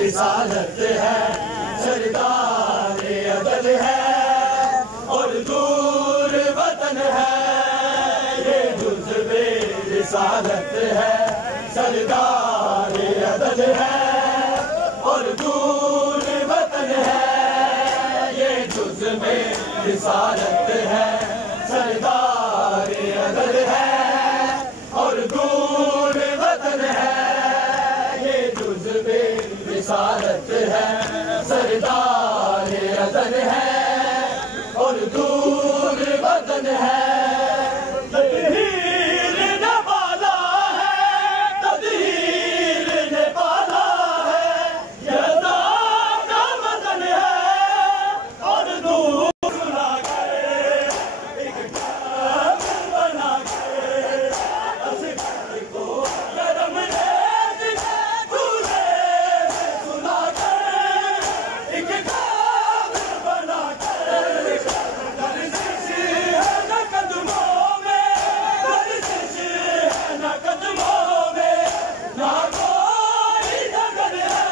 रिसालत है, सरदार अदल है और दूर वतन है, ये जुज़्वे रिसालत है, सरदार अदल है और दूर वतन है, ये जुज़्वे रिसालत है, सरदार अदल है और दूर वतन है, ये जुज़्वे रिसालत है, सरदार अदल है और दूर वतन है, तदहीर ने पाला है, तदहीर ने पाला है, यज़ा का वतन है और दूर सुना के एक काबिल बना के असगर को करम रेज़ के दूल्हे में सुना के एक काबिल बना के गर्दिश है न कदमों में, गर्दिश है न कदमों में, ना कोई जगह है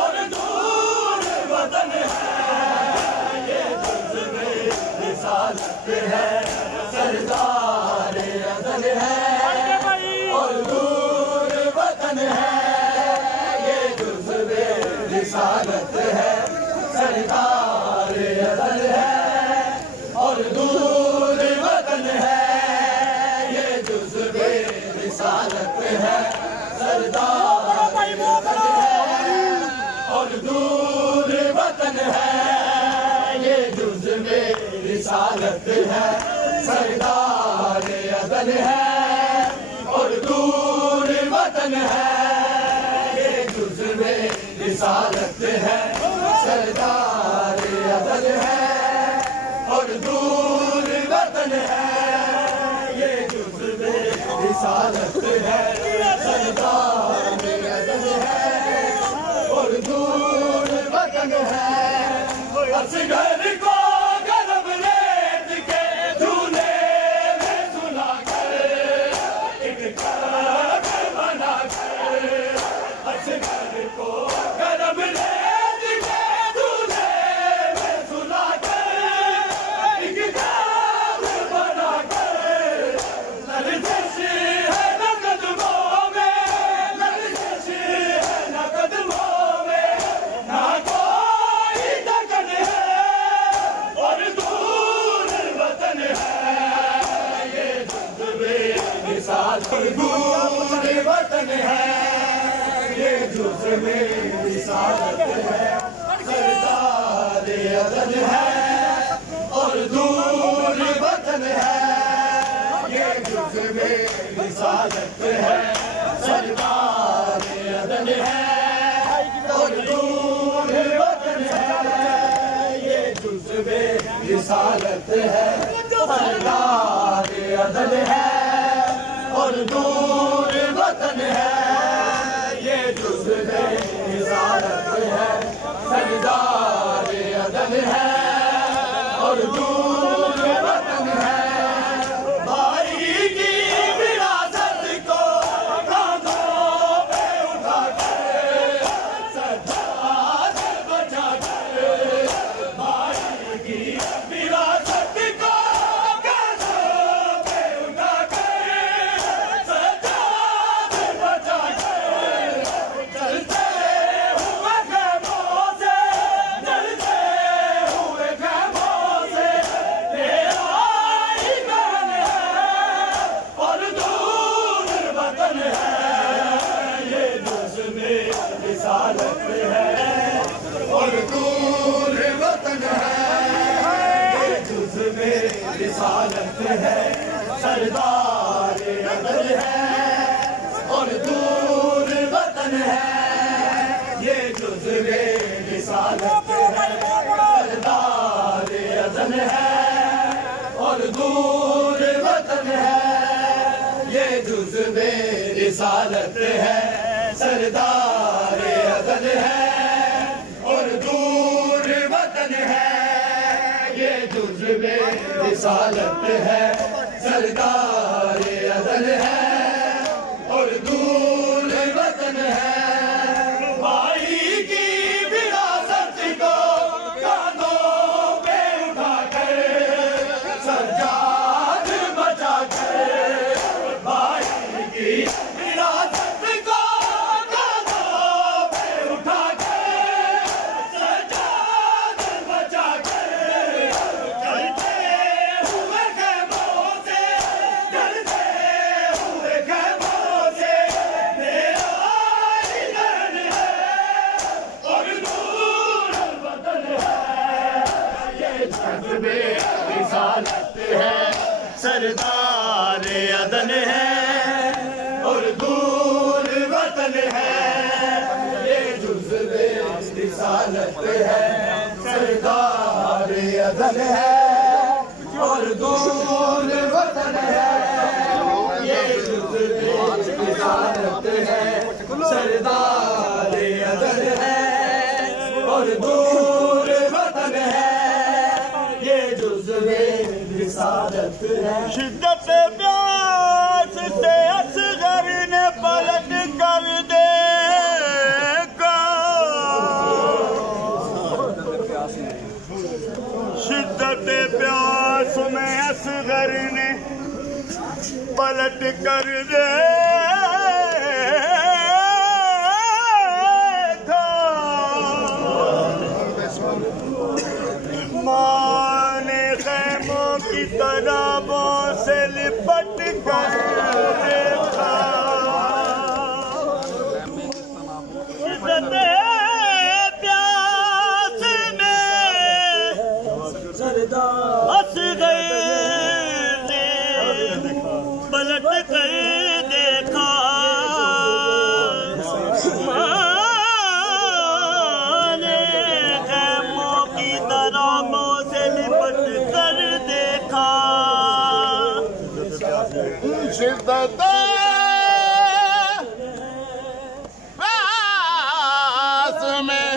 और दूर वतन है, ये जुज़्वे रिसालत है, सरदार अदल है और दूर वतन है, ये जुज़्वे रिसालत है, सरदार अदल है और दूर वतन है, ये जुज़्वे रिसालत है, सरदार अदल है और दूर वतन है, ये जुज़्वे रिसालत है, सरदार अदल है और दूर वतन है, ये जुज़्वे रिसालत है, सरदार अदल है और दूर वतन है, ये जुज़्वे रिसालत है, सरदार अदल है और दूर वतन है, असगर को गरम रेत के झूले में सुला कर एक काबिल बना कर, असगर को गरम रेत के झूले में सुला कर एक काबिल बना कर, गर्दिश है न कदमों में, गर्दिश है न कदमों में, ना कोई दखल है और दूर वतन है, ये जुज़्वे रिसालत दूर वतन है, ये जुज़्वे रिसालत है, सरदार अदल है और दूर वतन है, ये जुज़्वे रिसालत है, सरदार अदल है और दूर वतन है, ये जुज़्वे रिसालत है, सरदार अदल है और दूर वतन है, ये जुज़्वे रिसालत है, सरदार अदल है और दूर वतन है। भाई की विरासत को कांधों पे उठा कर सज्जाद बचा कर, भाई की विरासत को कांधों पे उठा कर सज्जाद बचा कर, चलते हुए खैमों से, चलते हुए खैमों से तेरा ही बहन है और दूर वतन है, ये जुज़्वे रिसालत है और दूर वतन है, ये जुज़्वे रिसालत है, सरदार अदल है और दूर वतन है, ये जुज़्वे रिसालत है, सरदार अदल है और दूर वतन है, ये जुज़्वे रिसालत है, सरदार अदल है और दूर वतन है, ये जुज़्वे रिसालत है, सरदार अदल है और दूर वतन है। भाई की विरासत को कांधों पे उठा कर सज्जाद बचा कर, भाई की विरासत को कांधों पे उठा कर सज्जाद बचा कर, चलते हुए खैमों से, चलते हुए खैमों से तेरा ही बहन है और दूर वतन है, ये जुज़्वे रिसालत है, सरदार अदल है और दूर वतन है, ये जुज़्वे रिसालत है, सरदार अदल है और दूर वतन है, ये जुज़्वे रिसालत है, सरदार अदल है और दूर वतन है, ये जुज़्वे रिसालत है। शिद्दत प्यास से असगर ने पलट कर देखा, शिद्दत प्यास में असगर ने पलट कर देखा, माँ ने खैमों की तनाबों से लिपट कर देखा, शिद्दत प्यास में असगर ने पलट कर देखा, माँ ने खैमों की तनाबों से लिपट कर देखा, शिद्दत प्यास में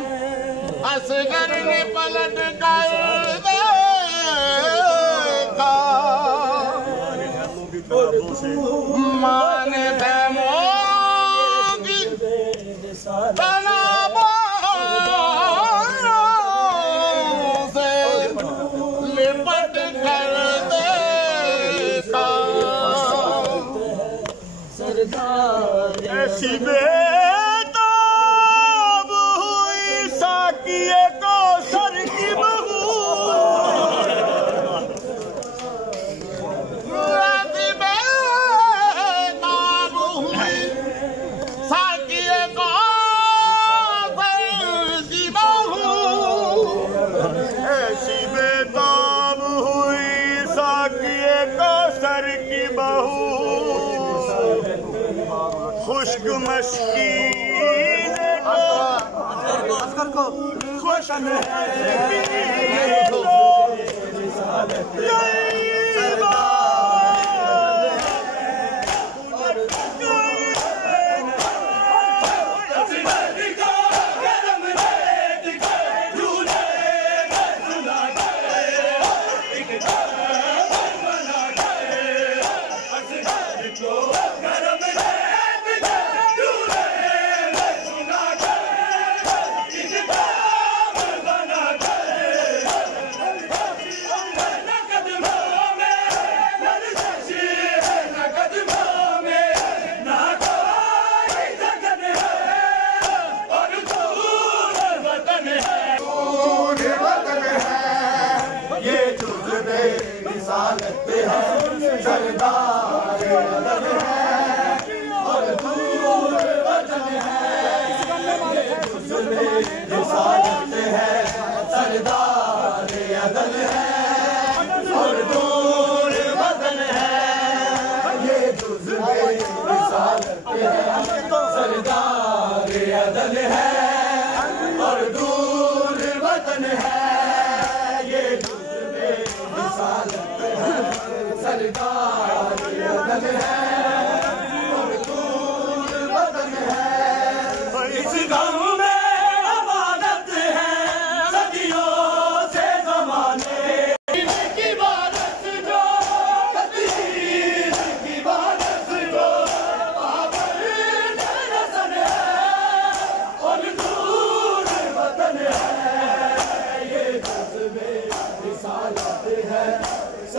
असगर ने पलट कर देखा, माँ ने खैमों की तनाबों से लिपट कर देखा, ऐसी बेताब हुई साकिए कौसर की बहू, ऐसी बेताब हुई साकिए कौसर की बहू, ऐसी बेताब हुई साकिए कौसर की बहू, खुश्क मस्कीन को खुशन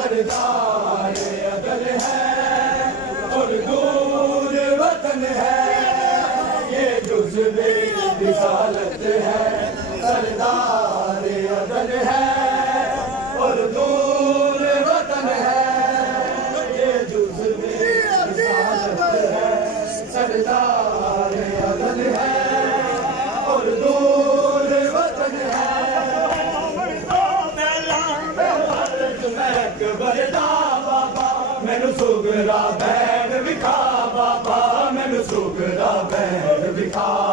सरदार अदल है और दूर वतन है, ये जुज़्बे रिसालत है। सरदार अदल है और दूर वतन है, ये जुज़्बे रिसालत है। सरदार अदल है और दूर वतन है। बरदा बाबा मैनू सुगरा बैन विखा, बाबा मैनू सुगरा बैन विखा।